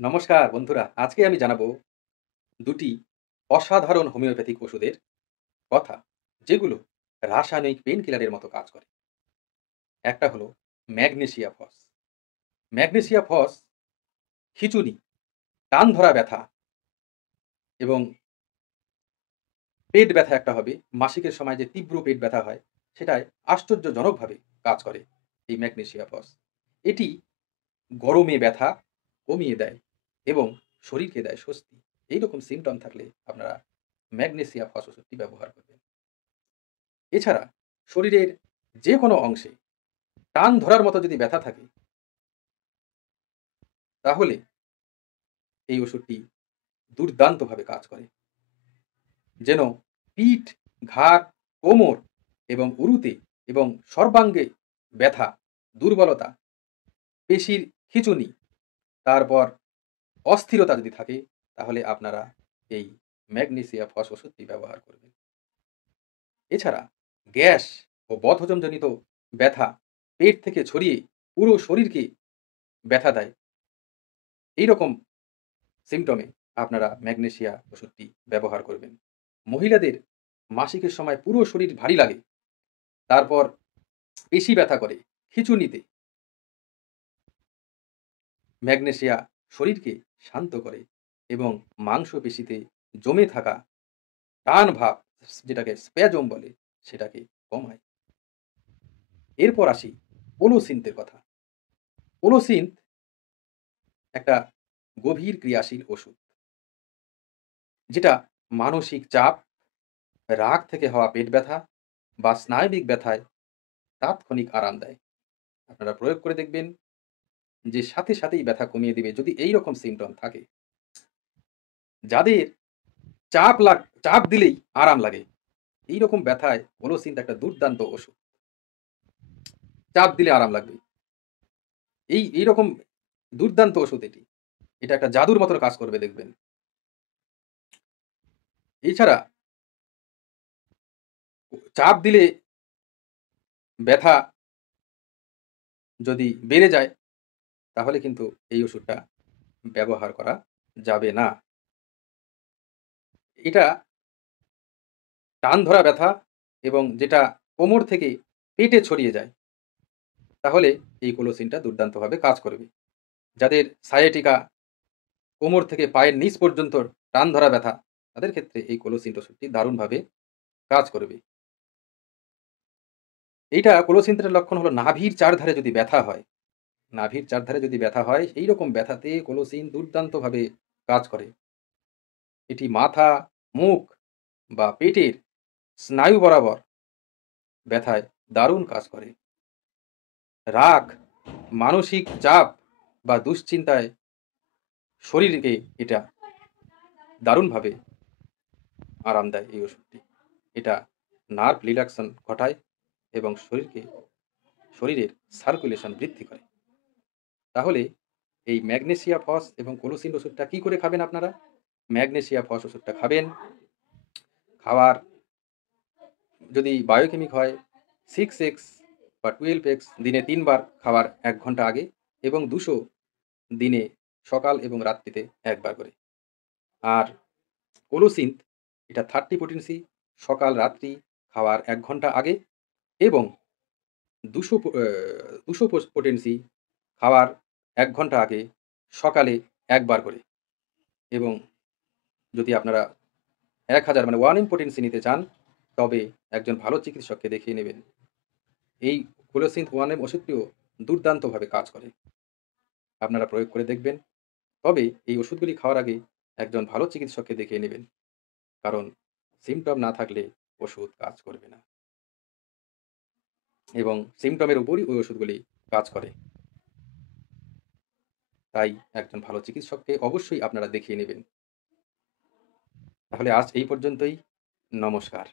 নমস্কার বন্ধুরা। আজকে আমি জানাবো ২ টি অসাধারণ হোমিওপ্যাথিক ওষুধের কথা, যেগুলো রাসায়নিক পেইন কিলারের মতো কাজ করে। একটা হলো ম্যাগনেসিয়া ফস। ম্যাগনেসিয়া ফস খিঁচুনি, টান ধরা ব্যথা এবং পেট ব্যথা একটা হবে। মাসিকের সময় যে তীব্র পেট ব্যথা হয়, সেটায় আশ্চর্যজনকভাবে কাজ করে এই ম্যাগনেসিয়া ফস। এটি গরমে ব্যথা কমিয়ে দেয় এবং শরীরকে দেয় স্বস্তি। এইরকম সিম্পটম থাকলে আপনারা ম্যাগনেসিয়া ফস ওষুধটি ব্যবহার করবেন। এছাড়া শরীরের যেকোনো অংশে টান ধরার মতো যদি ব্যথা থাকে, তাহলে এই ওষুধটি দুর্দান্তভাবে কাজ করে। যেন পিঠ, ঘাড়, কোমর এবং উরুতে এবং সর্বাঙ্গে ব্যথা, দুর্বলতা, পেশির খিঁচুনি, তারপর অস্থিরতা যদি থাকে, তাহলে আপনারা এই ম্যাগনেসিয়া ফস ওষুধটি ব্যবহার করবেন। এছাড়া গ্যাস ও বদহজমজনিত ব্যথা পেট থেকে ছড়িয়ে পুরো শরীরকে ব্যথা দেয়, এইরকম সিম্পটমে আপনারা ম্যাগনেসিয়া ওষুধটি ব্যবহার করবেন। মহিলাদের মাসিকের সময় পুরো শরীর ভারী লাগে, তারপর পেশি ব্যথা করে, খিঁচুনিতে ম্যাগনেসিয়া শরীরকে শান্ত করে এবং মাংসপেশিতে জমে থাকা টান ভাব, যেটাকে স্প্যাজম বলে, সেটাকে কমায়। এরপর আসি কোলোসিন্থের কথা। কোলোসিন্থ একটা গভীর ক্রিয়াশীল ওষুধ, যেটা মানসিক চাপ, রাগ থেকে হওয়া পেট ব্যথা বা স্নায়বিক ব্যথায় তাৎক্ষণিক আরাম দেয়। আপনারা প্রয়োগ করে দেখবেন যে সাথে সাথেই ব্যথা কমিয়ে দিবে যদি এইরকম সিম্পটম থাকে। যাদের চাপ দিলেই আরাম লাগে, এইরকম ব্যথায় ওলোসিন্থ একটা দুর্দান্ত ওষুধ। চাপ দিলে আরাম লাগবে। এইরকম দুর্দান্ত ওষুধ এটি। এটা একটা জাদুর মতন কাজ করবে দেখবেন। এছাড়া চাপ দিলে ব্যথা যদি বেড়ে যায়, তাহলে কিন্তু এই ওষুধটা ব্যবহার করা যাবে না। এটা টান ধরা ব্যথা এবং যেটা কোমর থেকে পেটে ছড়িয়ে যায়, তাহলে এই কোলোসিনটা দুর্দান্তভাবে কাজ করবে। যাদের সায়াটিকা, কোমর থেকে পায়ের নিচ পর্যন্ত টান ধরা ব্যথা, তাদের ক্ষেত্রে এই কোলোসিন ওষুধটি দারুণভাবে কাজ করবে। এইটা কোলোসিন্থের লক্ষণ হলো নাভির চারধারে যদি ব্যথা হয়, নাভির চারধারে যদি ব্যথা হয়, এইরকম ব্যথাতে কোলোসিন দুর্দান্তভাবে কাজ করে। এটি মাথা, মুখ বা পেটের স্নায়ু বরাবর ব্যথায় দারুণ কাজ করে। রাগ, মানসিক চাপ বা দুশ্চিন্তায় শরীরকে এটা দারুণভাবে আরাম দেয় এই ওষুধটি। এটা নার্ভ রিল্যাক্সেশন ঘটায় এবং শরীরের সার্কুলেশন বৃদ্ধি করে। তাহলে এই ম্যাগনেসিয়া ফস এবং কোলোসিন ওষুধটা কি করে খাবেন আপনারা? ম্যাগনেসিয়া ফস ওষুধটা খাবেন, খাওয়ার যদি বায়োকেমিক হয় 6x বা 12x দিনে ৩ বার খাওয়ার ১ ঘন্টা আগে এবং ২০০ দিনে সকাল এবং রাত্রিতে ১ বার করে। আর কোলোসিন্থ এটা 30 potency সকাল রাত্রি খাওয়ার ১ ঘন্টা আগে এবং ২০০ potency খাওয়ার ১ ঘন্টা আগে সকালে ১ বার করে। এবং যদি আপনারা ১০০০ মানে 1 m potency নিতে চান, তবে একজন ভালো চিকিৎসককে দেখিয়ে নেবেন। এই কোলোসিন্থ 1 m ওষুধটিও দুর্দান্তভাবে কাজ করে। আপনারা প্রয়োগ করে দেখবেন। তবে এই ওষুধগুলি খাওয়ার আগে একজন ভালো চিকিৎসককে দেখিয়ে নেবেন। কারণ সিম্পটম না থাকলে ওষুধ কাজ করবে না এবং সিম্পটমের উপরই ওই ওষুধগুলি কাজ করে। তাই একজন ভালো চিকিৎসককে অবশ্যই আপনারা দেখিয়ে নেবেন। তাহলে আজ এই পর্যন্তই। নমস্কার।